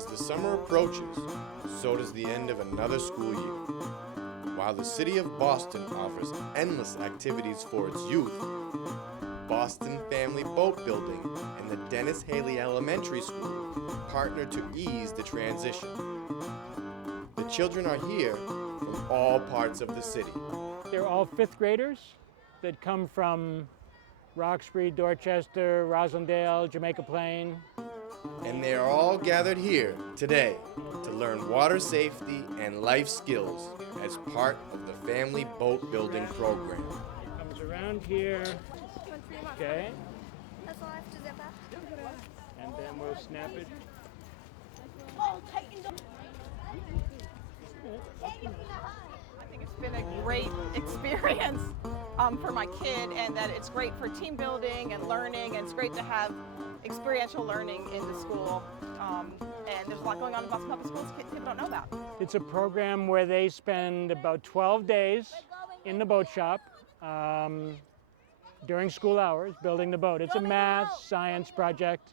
As the summer approaches, so does the end of another school year. While the city of Boston offers endless activities for its youth, Boston Family Boat Building and the Dennis Haley Elementary School partner to ease the transition. The children are here from all parts of the city. They're all fifth graders that come from Roxbury, Dorchester, Roslindale, Jamaica Plain. And they are all gathered here today to learn water safety and life skills as part of the Family Boat Building program. It comes around here, okay, and then we'll snap it. I think it's been a great experience for my kid, and that it's great for team building and learning, and it's great to have experiential learning in the school. And there's a lot going on in Boston Public Schools people don't know about. It's a program where they spend about 12 days in the boat shop during school hours building the boat. It's a math, science project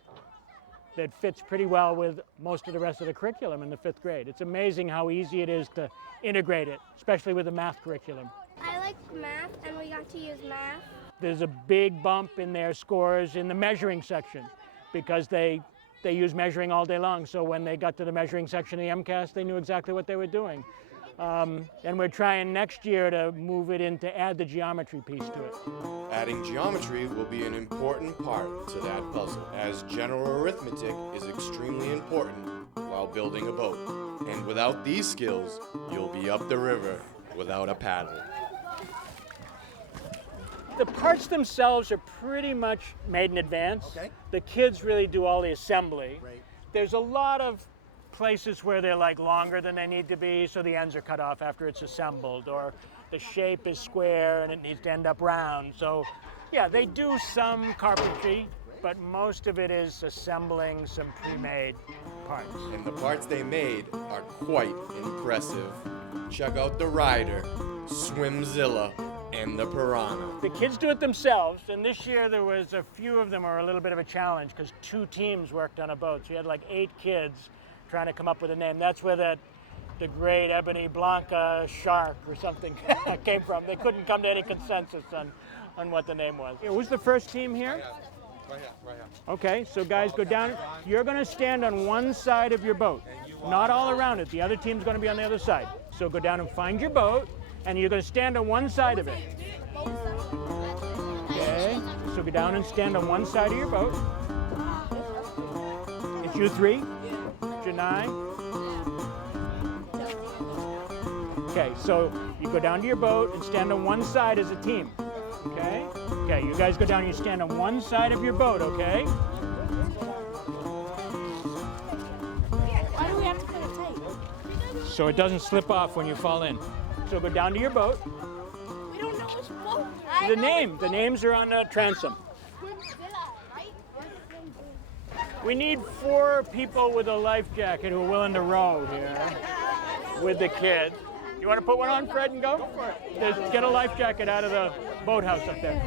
that fits pretty well with most of the rest of the curriculum in the fifth grade. It's amazing how easy it is to integrate it, especially with the math curriculum. I like math, and we got to use math. There's a big bump in their scores in the measuring section because they use measuring all day long. So when they got to the measuring section of the MCAS, they knew exactly what they were doing. And we're trying next year to move it in to add the geometry piece to it. Adding geometry will be an important part to that puzzle, as general arithmetic is extremely important while building a boat. And without these skills, you'll be up the river without a paddle. The parts themselves are pretty much made in advance. Okay. The kids really do all the assembly. Right. There's a lot of places where they're like longer than they need to be, so the ends are cut off after it's assembled, or the shape is square and it needs to end up round. So yeah, they do some carpentry, but most of it is assembling some pre-made parts. And the parts they made are quite impressive. Check out the Rider, Swimzilla, and the Piranha. The kids do it themselves, and this year there was a few of them are a little bit of a challenge because 2 teams worked on a boat. So you had like 8 kids trying to come up with a name. That's where the great Ebony Blanca shark or something came from. They couldn't come to any consensus on what the name was. Who's the first team here? Right here. Okay, so guys, go down. You're going to stand on one side of your boat, not all around it. The other team's going to be on the other side. So go down and find your boat, and you're going to stand on one side of it. Okay, so go down and stand on one side of your boat. It's you 3, Janai. Okay, so you go down to your boat and stand on one side as a team. Okay? Okay, you guys go down and you stand on one side of your boat, okay? Why do we have to put it tight? So it doesn't slip off when you fall in. So go down to your boat. We don't know which boat. The names are on the transom. We need 4 people with a life jacket who are willing to row here with the kids. You want to put one on, Fred, and go? Just get a life jacket out of the boathouse up there.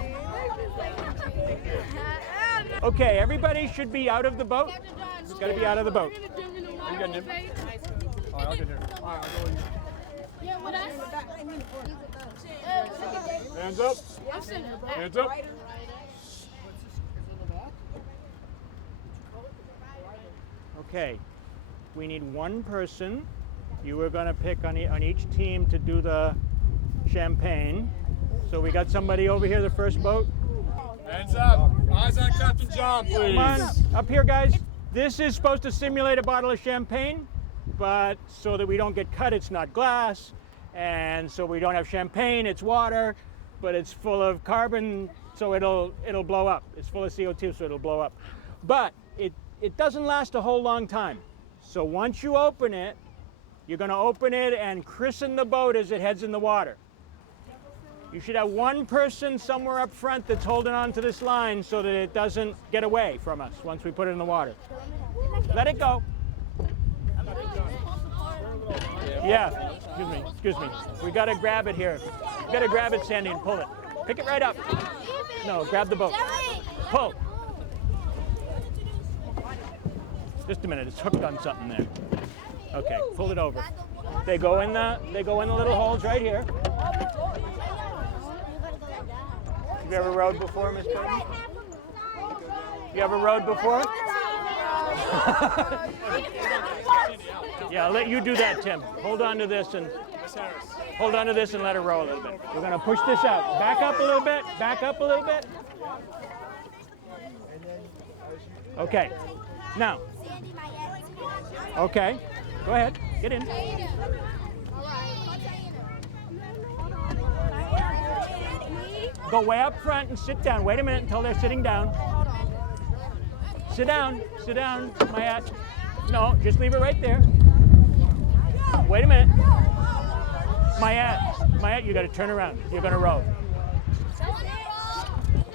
Okay, everybody should be out of the boat. It's got to be out of the boat. Hands up. Hands up. Okay, we need one person. You were going to pick on each team to do the champagne. So we got somebody over here, the first boat. Hands up. Eyes on Captain John, please. Come on, up here, guys. This is supposed to simulate a bottle of champagne, but so that we don't get cut, it's not glass. And so we don't have champagne, it's water, but it's full of carbon, so it'll blow up. It's full of CO2, so it'll blow up. But it doesn't last a whole long time. So once you open it, you're going to open it and christen the boat as it heads in the water. You should have one person somewhere up front that's holding on to this line so that it doesn't get away from us once we put it in the water. Let it go. Yeah, excuse me. We got to grab it here. We got to grab it, Sandy, and pull it. Pick it right up. No, grab the boat. Pull. Just a minute, it's hooked on something there. Okay, pull it over. They go in the little holes right here. You ever rowed before, Miss Peyton? You ever rowed before? Yeah, I'll let you do that, Tim. Hold on to this and let her row a little bit. We're gonna push this out. Back up a little bit. Back up a little bit. Okay. Now. Okay. Go ahead. Get in. Go way up front and sit down. Wait a minute until they're sitting down. Sit down. Sit down, Mayat. No, just leave it right there. Wait a minute. Mayat, you got to turn around. You're going to row.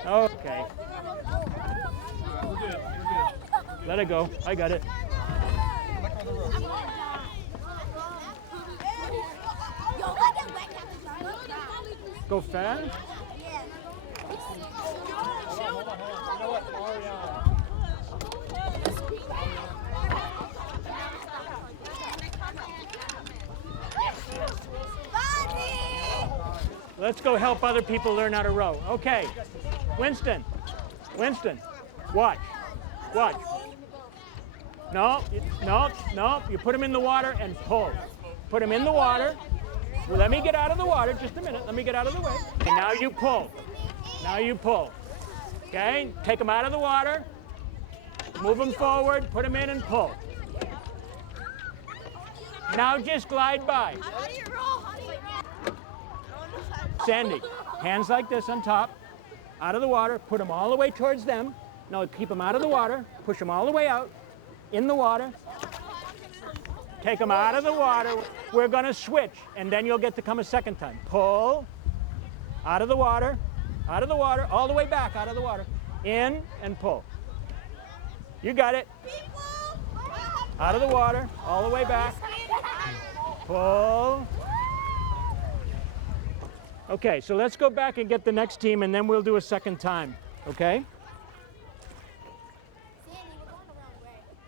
Okay. Let it go. I got it. Go fast. Let's go help other people learn how to row. Okay. Winston, watch. No. You put him in the water and pull. Put him in the water. Well, let me get out of the water. Just a minute. Let me get out of the way. And now you pull. Okay? Take him out of the water. Move him forward. Put him in and pull. Now just glide by. Sandy, hands like this on top, out of the water, put them all the way towards them. No, keep them out of the water, push them all the way out, in the water. Take them out of the water. We're gonna switch, and then you'll get to come a second time. Pull, out of the water, all the way back, out of the water. In and pull. You got it. Out of the water, all the way back. Pull. Okay, so let's go back and get the next team, and then we'll do a second time, okay?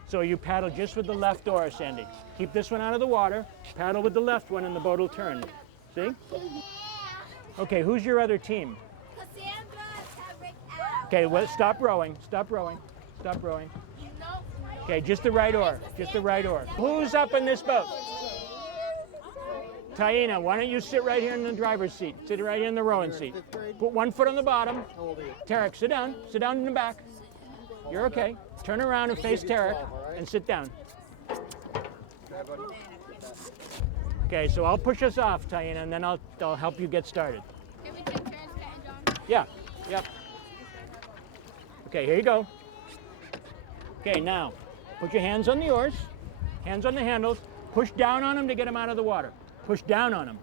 So you paddle just with the left oar, Sandy. Keep this one out of the water, paddle with the left one, and the boat will turn. See? Okay, who's your other team? Okay, well, stop rowing. Okay, just the right oar, Who's up in this boat? Taina, why don't you sit right here in the driver's seat? Sit right here in the rowing seat. Put one foot on the bottom. Tarek, sit down. Sit down in the back. You're okay. Turn around and face Tarek and sit down. Okay, so I'll push us off, Taina, and then I'll help you get started. Can we take turns, Pat and John? Yeah, yep. Okay, here you go. Okay, now, put your hands on the oars, hands on the handles, push down on them to get them out of the water. Push down on him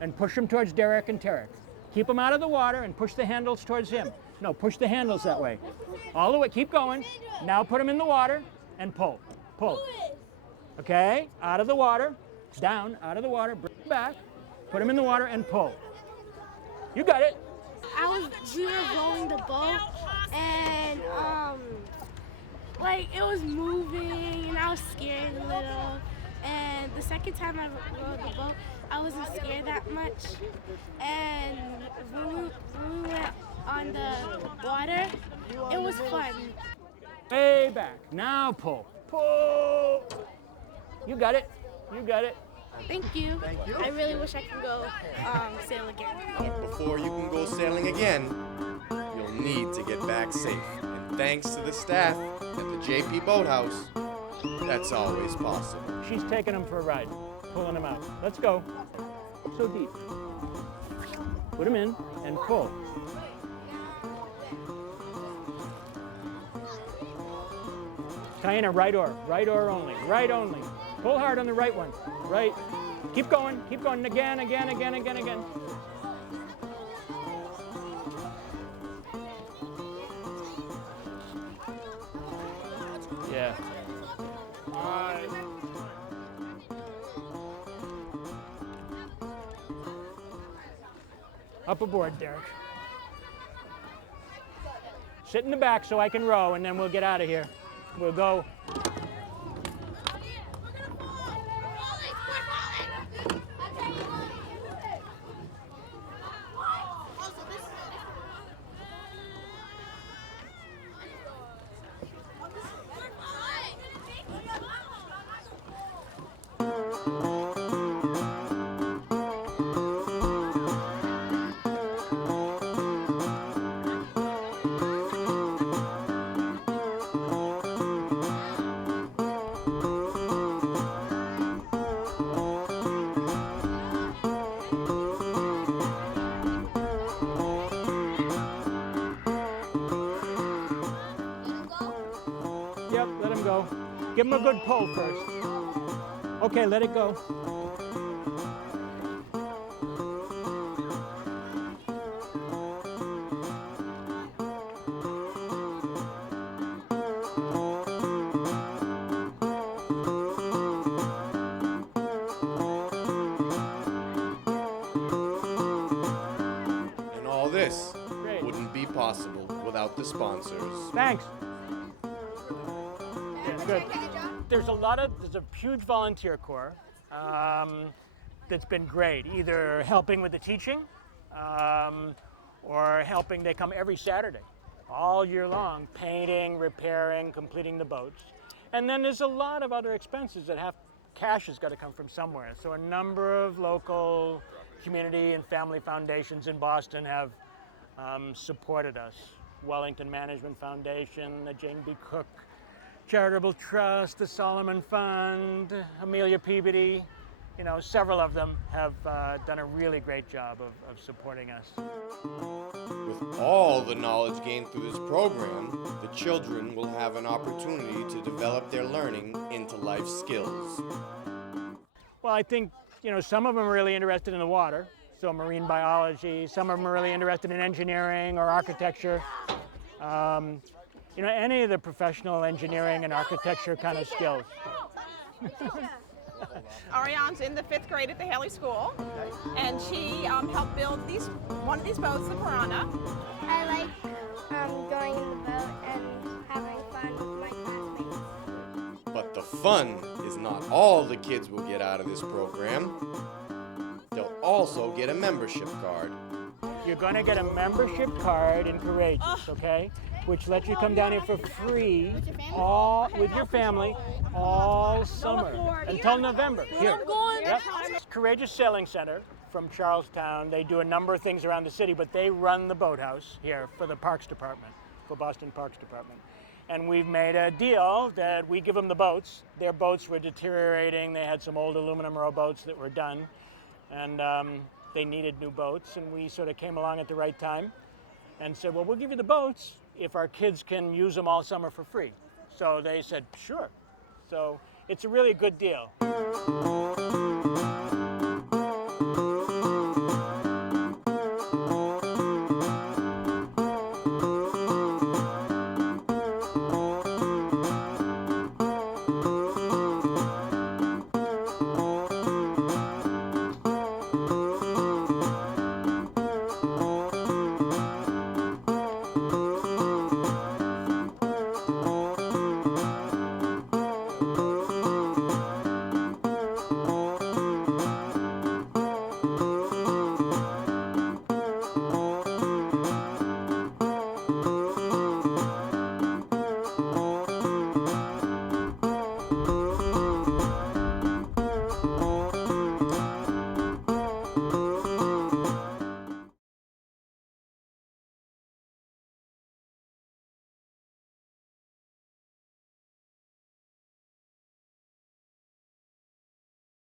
and push him towards Derek and Tarek. Keep him out of the water and push the handles towards him. No, push the handles that way. All the way, keep going. Now put him in the water and pull. Okay, out of the water, down, out of the water, bring him back, put him in the water and pull. You got it. We were rowing the boat, and it was moving, and I was scared a little. And the second time I rowed the boat, I wasn't scared that much. And when we went on the water, it was fun. Way back. Now pull. Pull. You got it. Thank you. I really wish I could go sail again. But before you can go sailing again, you'll need to get back safe. And thanks to the staff at the JP Boathouse, that's always possible. She's taking him for a ride, pulling him out. Let's go. So deep. Put him in and pull. Taina, right oar only. Pull hard on the right one. Right. Keep going. Again. Yeah. Up aboard, Derek. Sit in the back so I can row, and then we'll get out of here. We'll go Give him a good pull first. Okay, let it go. And all this Great. wouldn't be possible without the sponsors. Thanks. Yeah, good. There's a huge volunteer corps that's been great, either helping with the teaching or helping. They come every Saturday, all year long, painting, repairing, completing the boats. And then there's a lot of other expenses that cash has got to come from somewhere. So a number of local community and family foundations in Boston have supported us. Wellington Management Foundation, the Jane B. Cook Charitable Trust, the Solomon Fund, Amelia Peabody, several of them have done a really great job of supporting us. With all the knowledge gained through this program, the children will have an opportunity to develop their learning into life skills. Well, I think, some of them are really interested in the water, so marine biology. Some of them are really interested in engineering or architecture. Any of the professional engineering and architecture kind of skills. Ariane's in the 5th grade at the Haley School, and she helped build one of these boats, the Piranha. I like going in the boat and having fun with my classmates. But the fun is not all the kids will get out of this program. They'll also get a membership card. You're going to get a membership card in Courageous, okay? Which lets you come down here for free with your family all summer until November. Here. Yep. Courageous Sailing Center from Charlestown. They do a number of things around the city, but they run the boathouse here for the Parks Department, for Boston Parks Department. And we've made a deal that we give them the boats. Their boats were deteriorating. They had some old aluminum rowboats that were done, and they needed new boats, and we sort of came along at the right time and said, well, we'll give you the boats if our kids can use them all summer for free. So they said, sure. So it's a really good deal.